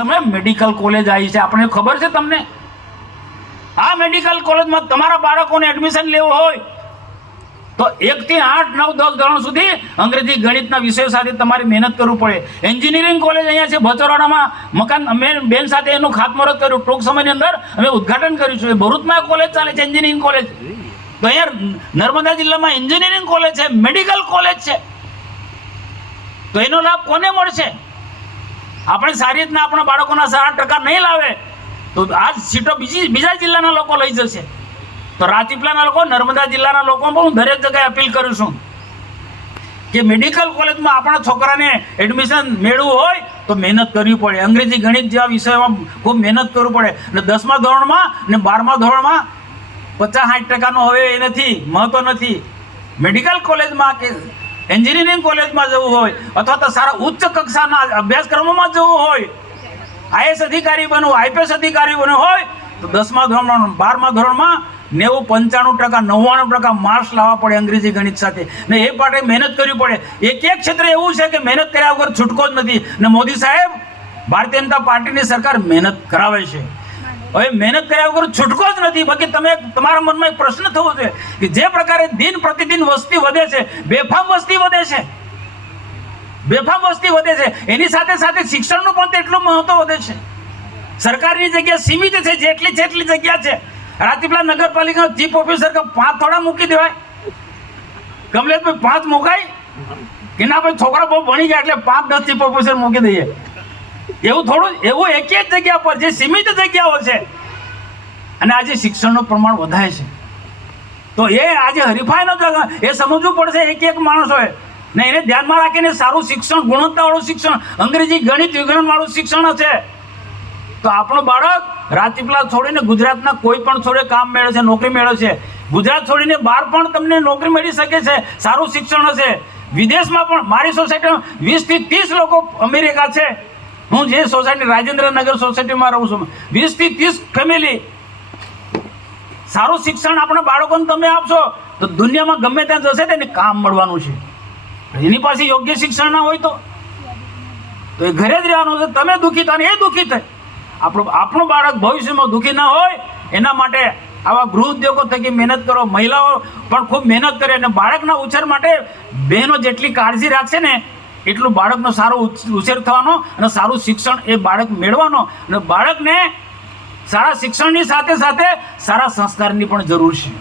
સમયે medical college આવી છે, આપણે ખબર છે તમને? આ મેડિકલ કોલેજમાં તમારા બાળકોને એડમિશન લેવું હોય તો 1 થી 8, 9, 10 ધોરણ સુધી અંગ્રેજી ગણિતના વિષયો સાથે તમારે મહેનત કરવું પડે. એન્જિનિયરિંગ કોલેજ અહીંયા છે ભચોરાણામાં, મકાન અમે બેન સાથે એનું ખાતમુહૂર્ત કર્યું, ટૂંક સમયની અંદર અમે ઉદ્ઘાટન કર્યું છે. ભરૂચમાં કોલેજ ચાલે છે એન્જિનિયરિંગ કોલેજ. તો અહીંયા નર્મદા જિલ્લામાં એન્જિનિયરિંગ કોલેજ છે, મેડિકલ કોલેજ છે. તો એનો લાભ કોને મળશે? આપણે સારી રીતના આપણા બાળકોના સારા ટકા નહીં લાવે તો આ સીટો બીજા જિલ્લાના લોકો લઈ જશે. તો રાજપીપળાના લોકો, નર્મદા જિલ્લાના લોકો પણ હું દરેક જગ્યાએ અપીલ કરું છું કે મેડિકલ કોલેજમાં આપણા છોકરાને એડમિશન મેળવવું હોય તો મહેનત કરવી પડે. અંગ્રેજી ગણિત જેવા વિષયોમાં ખૂબ મહેનત કરવું પડે. અને 10મા ધોરણમાં ને 12મા ધોરણમાં 50-60% હવે એ નથી, મહત્વ નથી. મેડિકલ કોલેજમાં કે એન્જિનિયરિંગ કોલેજમાં જવું હોય અથવા તો સારા ઉચ્ચ કક્ષાના અભ્યાસક્રમોમાં જવું હોય, આઈએસ અધિકારી બનવું, આઈપીએસ અધિકારી બનવું હોય તો 10મા ધોરણમાં, 12મા ધોરણમાં 90-95%, 99% માર્ક્સ લાવવા પડે અંગ્રેજી ગણિત સાથે. ને એ માટે મહેનત કરવી પડે. એક ક્ષેત્ર એવું છે કે મહેનત કર્યા વગર છૂટકો જ નથી. ને મોદી સાહેબ, ભારતીય જનતા પાર્ટીની સરકાર મહેનત કરાવે છે. હવે મહેનત કર્યા વગર છૂટકો જ નથી. બાકી તમારા મનમાં એક પ્રશ્ન થવો જોઈએ કે જે પ્રકારે દિન પ્રતિદિન વસ્તી વધે છે, બેફામ વસ્તી વધે છે, બેફામ વસ્તી વધે છે, એની સાથે સાથે શિક્ષણનું પણ તેટલું મહત્વ વધે છે. સરકારની જગ્યા સીમિત છે, જેટલી જગ્યા છે. રાજપીપળા નગરપાલિકાનો ચીફ ઓફિસર કે 5 થોડા મૂકી દેવાય? કમલેશભાઈ 5 મુકાય કે ના? ભાઈ છોકરા બહુ ભણી ગયા એટલે 5-10 ચીફ ઓફિસર મૂકી દઈએ, એવું થોડું? એવું એક જ જગ્યા પર જે સીમિત જગ્યાઓ છે અને આજે શિક્ષણનું પ્રમાણ વધારે છે. તો એ આજે હરીફાઈનો એ સમજવું પડશે એક માણસોએ. ને એને ધ્યાનમાં રાખીને સારું શિક્ષણ, ગુણવત્તાવાળું શિક્ષણ, અંગ્રેજી ગણિત વિજ્ઞાનવાળું શિક્ષણ હશે તો આપણું બાળક રાજપીપળા છોડીને ગુજરાતના કોઈ પણ છોડે કામ મેળવે છે, નોકરી મેળવે છે. ગુજરાત છોડીને બહાર પણ તમને નોકરી મળી શકે છે, સારું શિક્ષણ હશે. વિદેશમાં પણ મારી સોસાયટીમાં 20 થી 30 લોકો અમેરિકા છે. હું જે સોસાયટી રાજેન્દ્રનગર સોસાયટીમાં રહું છું, 20 થી 30 ફેમિલી. સારું શિક્ષણ આપણા બાળકોને તમે આપશો તો દુનિયામાં ગમે ત્યાં જશે તેને કામ મળવાનું છે. એની પાસે યોગ્ય શિક્ષણ ના હોય તો એ ઘરે જ રહેવાનું છે. તમે દુઃખી થાય એ દુઃખી થાય. આપણું બાળક ભવિષ્યમાં દુઃખી ના હોય એના માટે આવા ગૃહ ઉદ્યોગો થકી મહેનત કરો. મહિલાઓ પણ ખૂબ મહેનત કરે અને બાળકના ઉછેર માટે બહેનો જેટલી કાળજી રાખશે ને એટલું બાળકનો સારો ઉછેર થવાનો અને સારું શિક્ષણ એ બાળક મેળવાનો. અને બાળકને સારા શિક્ષણની સાથે સાથે સારા સંસ્કારની પણ જરૂર છે.